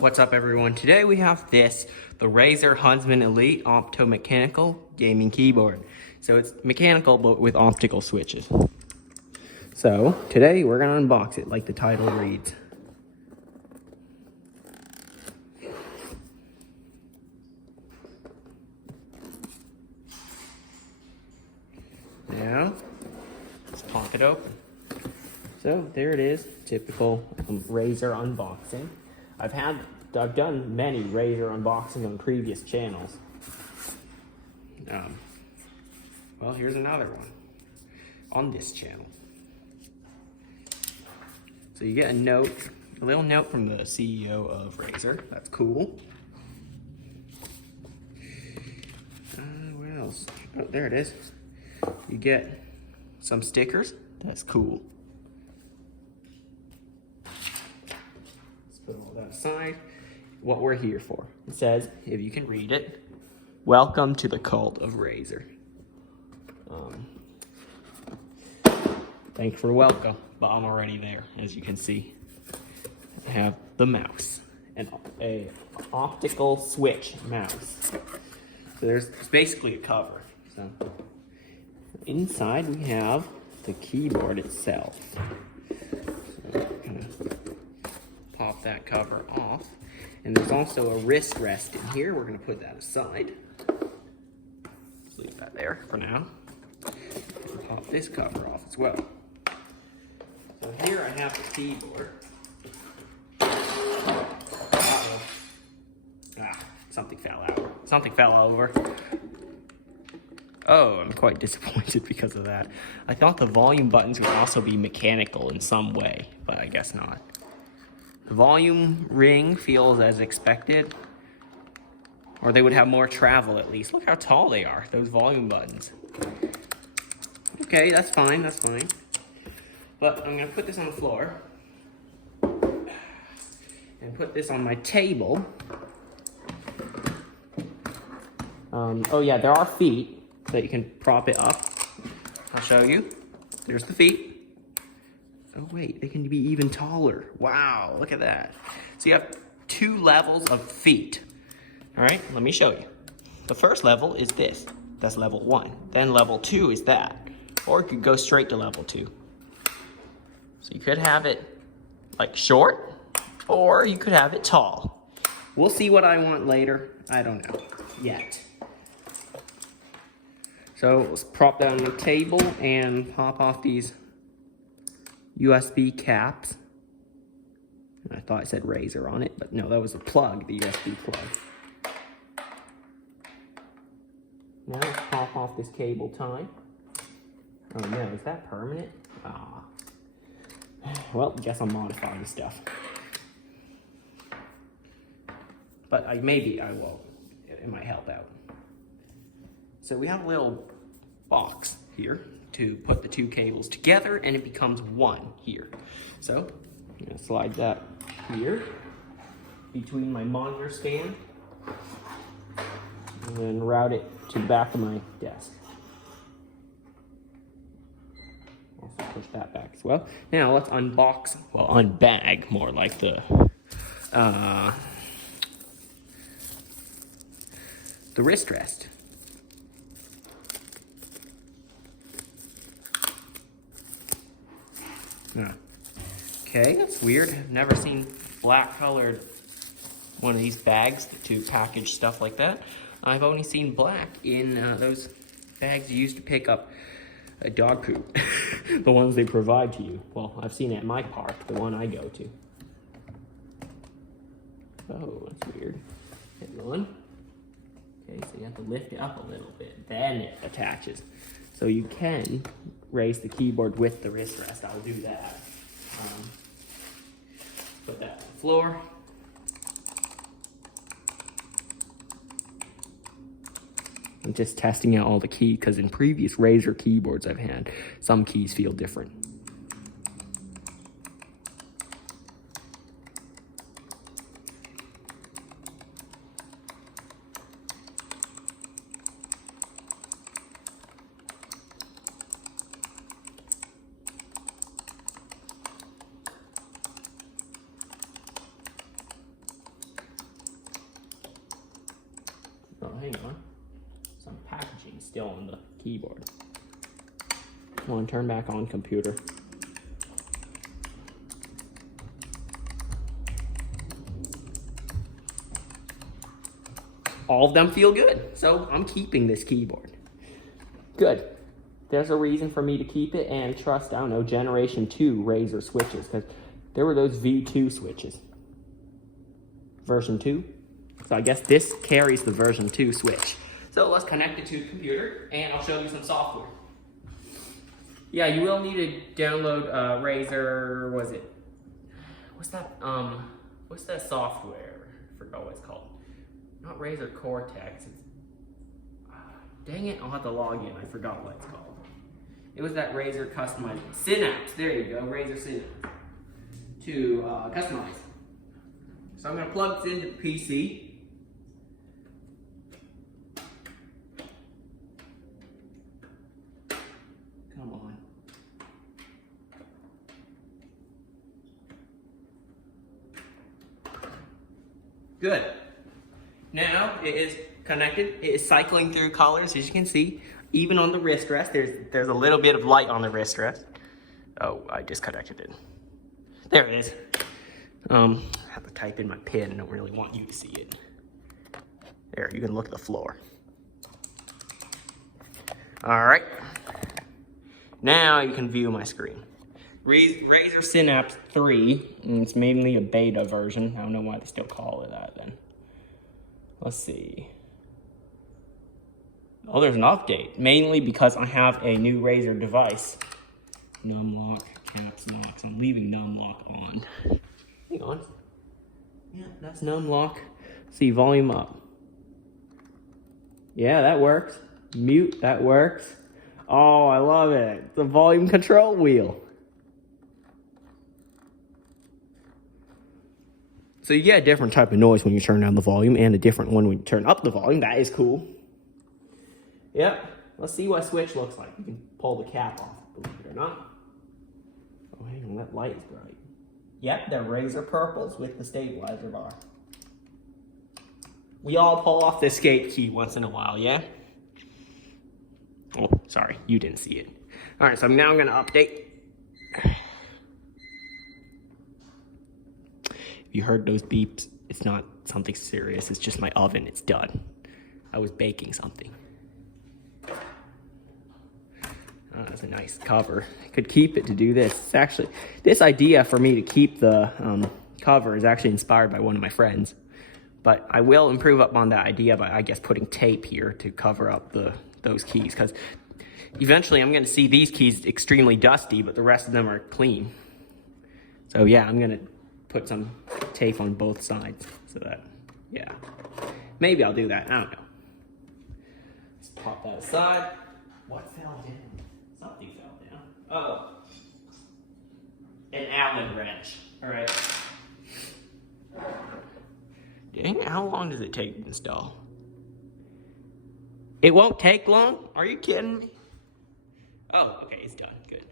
What's up, everyone? Today we have the Razer Huntsman Elite optomechanical gaming keyboard. So it's mechanical but with optical switches. So today we're gonna unbox it like the title reads. Now, let's pop it open. So there it is, typical Razer unboxing. I've done many Razer unboxings on previous channels. Well, here's another one on this channel. So you get a little note from the CEO of Razer. That's cool. What else? Oh, there it is. You get some stickers. That's cool. Put all that aside. What we're here for. It says, if you can read it, welcome to the cult of Razer. Thanks for welcome, but I'm already there, as you can see. I have the mouse, and a optical switch mouse. So it's basically a cover. So inside we have the keyboard itself. So I'm gonna pop that cover off. And there's also a wrist rest in here. We're gonna put that aside. Just leave that there for now. And pop this cover off as well. So here I have the keyboard. Something fell out. Something fell over. Oh, I'm quite disappointed because of that. I thought the volume buttons would also be mechanical in some way, but I guess not. The volume ring feels as expected, or they would have more travel at least. Look how tall they are, those volume buttons. Okay, that's fine, that's fine. But I'm gonna put this on the floor and put this on my table. Oh yeah, there are feet so that you can prop it up. I'll show you. There's the feet. Oh wait, they can be even taller. Wow, look at that. So you have 2 levels of feet. All right, let me show you. The first level is this. That's level 1. Then level 2 is that. Or you could go straight to level 2. So you could have it like short, or you could have it tall. We'll see what I want later. I don't know yet. So let's prop that on the table and pop off these USB caps. I thought it said Razer on it, but no, that was a plug, the USB plug. Now let's pop off this cable tie. Oh no, is that permanent? Ah. Well, guess I'm modifying stuff. But maybe I will. It might help out. So we have a little box here to put the 2 cables together, and it becomes one here. So I'm gonna slide that here between my monitor stand and then route it to the back of my desk. Also push that back as well. Now let's unbox, well, unbag more like the wrist rest. Okay, that's weird. I've never seen black colored one of these bags to package stuff like that. I've only seen black in those bags you use to pick up a dog poop. The ones they provide to you. Well, I've seen it at my park, the one I go to. Oh, that's weird. Hit on. Okay, so you have to lift it up a little bit, then it attaches. So you can raise the keyboard with the wrist rest. I'll do that. Put that on the floor. I'm just testing out all the keys because in previous Razer keyboards I've had, some keys feel different. still on the keyboard. Come on, turn back on, computer. All of them feel good, so I'm keeping this keyboard. Good. There's a reason for me to keep it and trust, I don't know, Generation 2 Razer switches, because there were those V2 switches. Version 2. So I guess this carries the version 2 switch. So let's connect it to the computer, and I'll show you some software. Yeah, you will need to download Razer, what's that software? I forgot what it's called. Not Razer Cortex. Dang it, I'll have to log in. I forgot what it's called. It was that Razer customized Synapse. There you go, Razer Synapse. To customize. So I'm going to plug this into the PC. Come on. Good. Now it is connected. It is cycling through colors, as you can see. Even on the wrist rest, there's a little bit of light on the wrist rest. Oh, I disconnected it. There it is. I have to type in my pin. I don't really want you to see it. There, you can look at the floor. All right. Now you can view my screen. Razer Synapse 3, and it's mainly a beta version. I don't know why they still call it that then. Let's see. Oh, there's an update. Mainly because I have a new Razer device. Numlock, caps lock. So I'm leaving numlock on. Hang on. Yeah, that's numlock. See, volume up. Yeah, that works. Mute, that works. Oh, I love it. The volume control wheel. So you get a different type of noise when you turn down the volume and a different one when you turn up the volume. That is cool. Yep. Let's see what switch looks like. You can pull the cap off, believe it or not. Oh, hang on, that light is bright. Yep, they're Razer purples with the stabilizer bar. We all pull off the escape key once in a while, yeah? Oh, sorry, you didn't see it. All right, so now I'm gonna update. If you heard those beeps, it's not something serious. It's just my oven, it's done. I was baking something. Oh, that's a nice cover. I could keep it to do this. It's actually, this idea for me to keep the cover is actually inspired by one of my friends. But I will improve upon that idea by, I guess, putting tape here to cover up those keys. Because eventually I'm going to see these keys extremely dusty, but the rest of them are clean. So yeah, I'm going to put some tape on both sides. So that, yeah. Maybe I'll do that. I don't know. Let's pop that aside. What fell down? Something fell down. Oh. An Allen wrench. All right. Dang, how long does it take to install? It won't take long? Are you kidding me? Oh, okay, it's done. Good.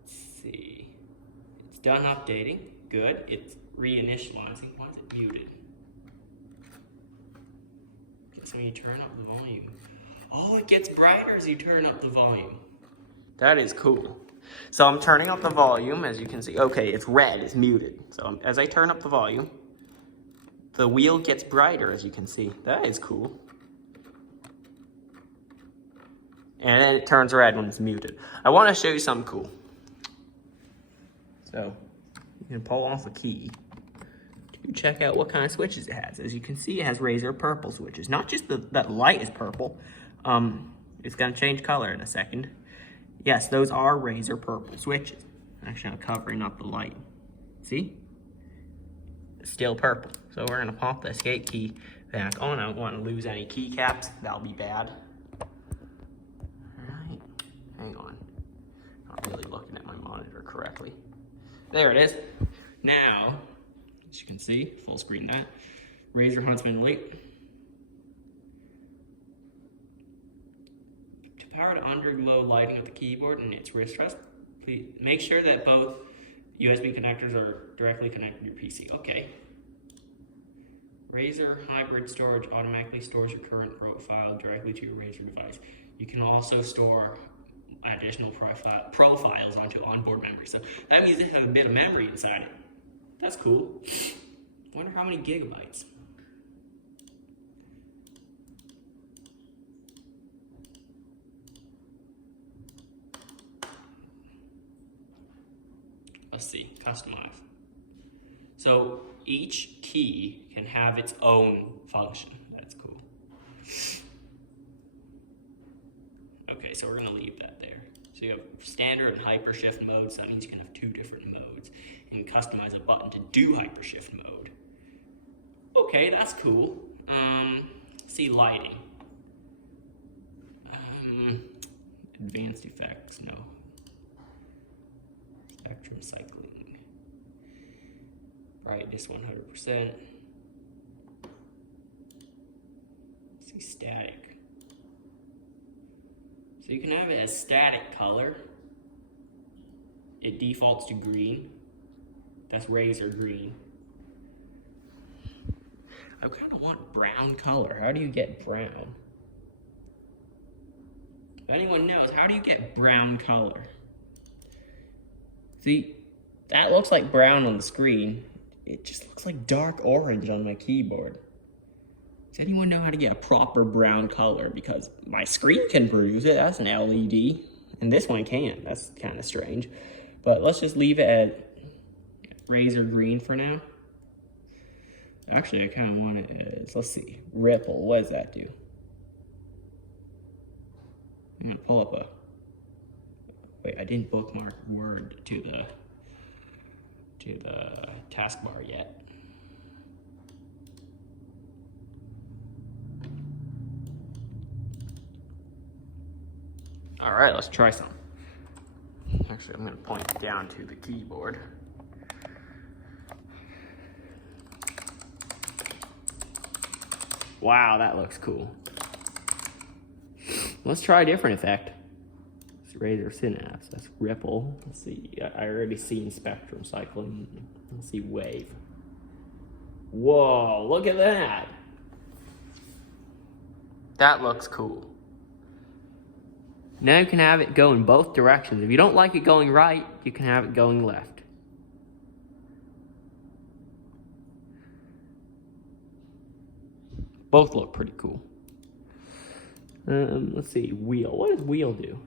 Let's see. It's done updating. Good. It's reinitializing. Why is it muted? So you turn up the volume. Oh, it gets brighter as you turn up the volume. That is cool. So I'm turning up the volume, as you can see. Okay, it's red, it's muted. So as I turn up the volume, the wheel gets brighter, as you can see. That is cool. And then it turns red when it's muted. I want to show you something cool. So you can pull off a key to check out what kind of switches it has. As you can see, it has Razer purple switches. Not just that light is purple. It's going to change color in a second. Yes, those are Razer purple switches. Actually, I'm covering up the light. See? It's still purple. So we're going to pop the escape key back on. I don't want to lose any keycaps. That'll be bad. Alright. Hang on. Not really looking at my monitor correctly. There it is. Now, as you can see, full screen that. Razer Huntsman Elite. To power the underglow lighting of the keyboard and its wrist rest, please make sure that both USB connectors are directly connected to your PC. Okay. Razer Hybrid Storage automatically stores your current profile directly to your Razer device. You can also store additional profiles onto onboard memory. So that means it has a bit of memory inside it. That's cool. Wonder how many gigabytes. Let's see, customize. So each key can have its own function. That's cool. Okay, so we're gonna leave that there. So you have standard and hypershift mode, so that means you can have 2 different modes. And customize a button to do hypershift mode. Okay, that's cool. See lighting. Advanced effects, no. Spectrum cycling. Brightness 100%. See static. So you can have it as static color. It defaults to green. That's Razer green. I kind of want brown color. How do you get brown? If anyone knows, how do you get brown color? See, that looks like brown on the screen. It just looks like dark orange on my keyboard. Does anyone know how to get a proper brown color? Because my screen can produce it. That's an LED. And this one can't. That's kind of strange. But let's just leave it at Razer green for now. Actually, I kind of want it as, let's see, ripple. What does that do? I'm gonna pull up a, wait, I didn't bookmark Word to the taskbar yet. All right, let's try some. Actually, I'm gonna point it down to the keyboard. Wow, that looks cool. Let's try a different effect. It's Razer Synapse. That's ripple. Let's see. I already seen spectrum cycling. Let's see wave. Whoa, look at that. That looks cool. Now you can have it go in both directions. If you don't like it going right, you can have it going left. Both look pretty cool. Let's see, wheel. What does wheel do?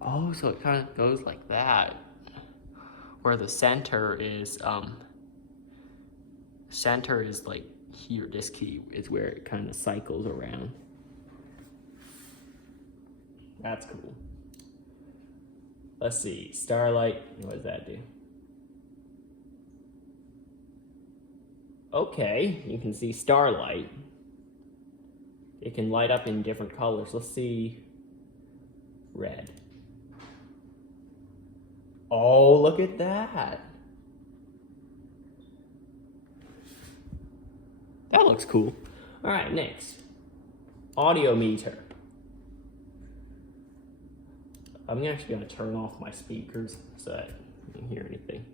Oh, so it kind of goes like that. Where the center is like here. This key is where it kind of cycles around. That's cool. Let's see, starlight. What does that do? Okay, you can see starlight. It can light up in different colors. Let's see red. Oh, look at that. That looks cool. All right, next. Audio meter. I'm actually gonna turn off my speakers so that you can hear anything.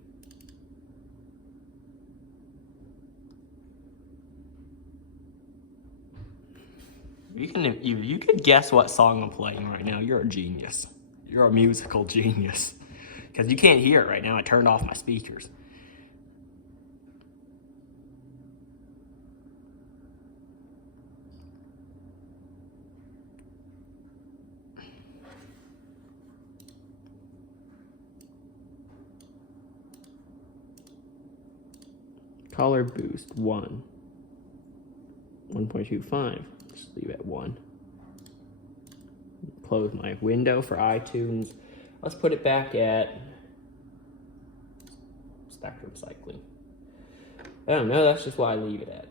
If you could guess what song I'm playing right now, you're a genius. You're a musical genius. Because you can't hear it right now. I turned off my speakers. Color boost 1. 1.25. Just leave it at 1. Close my window for iTunes. Let's put it back at spectrum cycling. I don't know, that's just what I leave it at.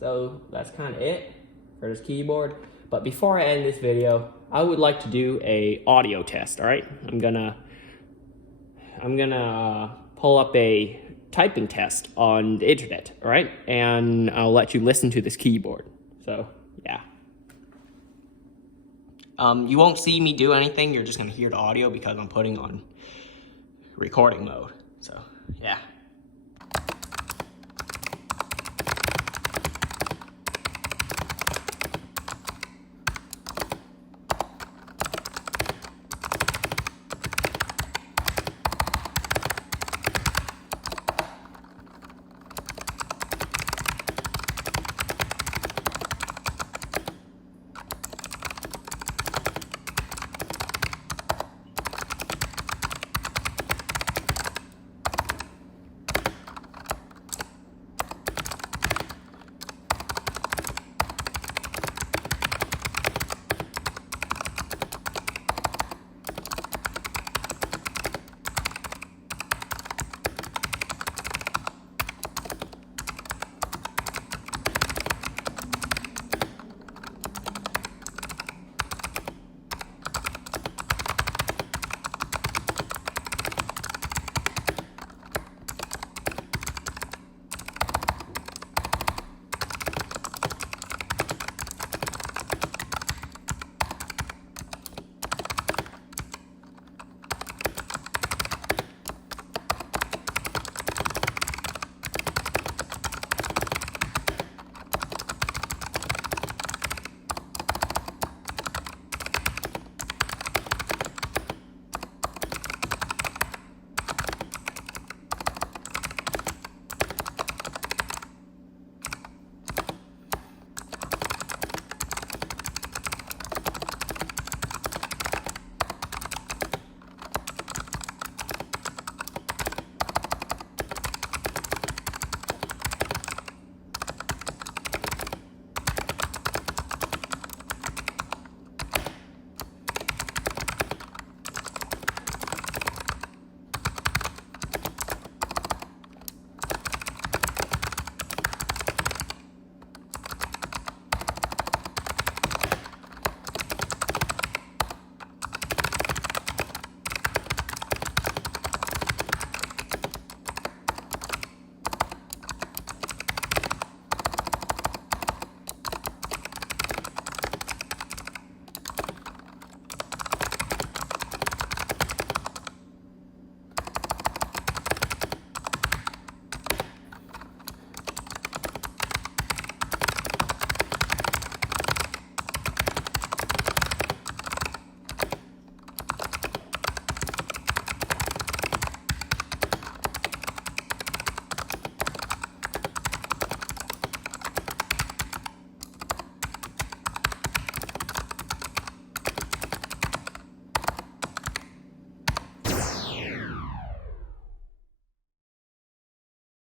So that's kind of it for this keyboard. But before I end this video, I would like to do a audio test, all right? I'm gonna pull up a typing test on the internet, all right? And I'll let you listen to this keyboard. So, yeah. You won't see me do anything. You're just gonna hear the audio because I'm putting on recording mode. So, yeah.